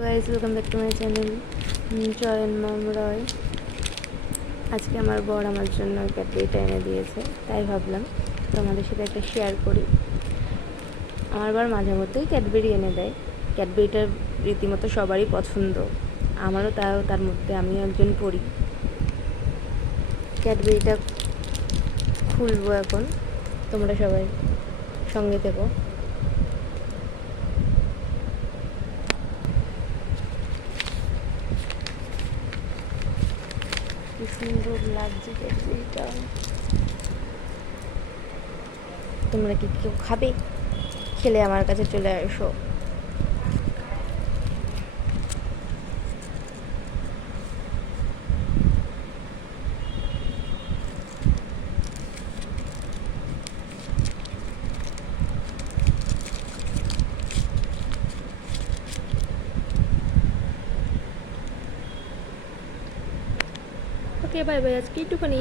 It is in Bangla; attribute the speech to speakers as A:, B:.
A: Guys welcome back to my channel Chayan Mom Roy আজকে আমার বর আমার জন্য ক্যাডবেরিটা এনে দিয়েছে, তাই ভাবলাম তোমাদের সাথে একটা শেয়ার করি। আমার বর মাঝে মধ্যেই ক্যাডবেরি এনে দেয়। ক্যাডবেরিটা রীতিমতো সবারই পছন্দ। আমারও তাও, তার মধ্যে আমিও একজন পড়ি ক্যাডবেরিটা খুলবো এখন। তোমরা সবাই সঙ্গে থেকো। কি সুন্দর লাগছে ক্যাডবেরিটা তোমরা কি কেউ খাবে? খেলে আমার কাছে চলে আসো। ওকে বাই বাই আজকে একটুখানি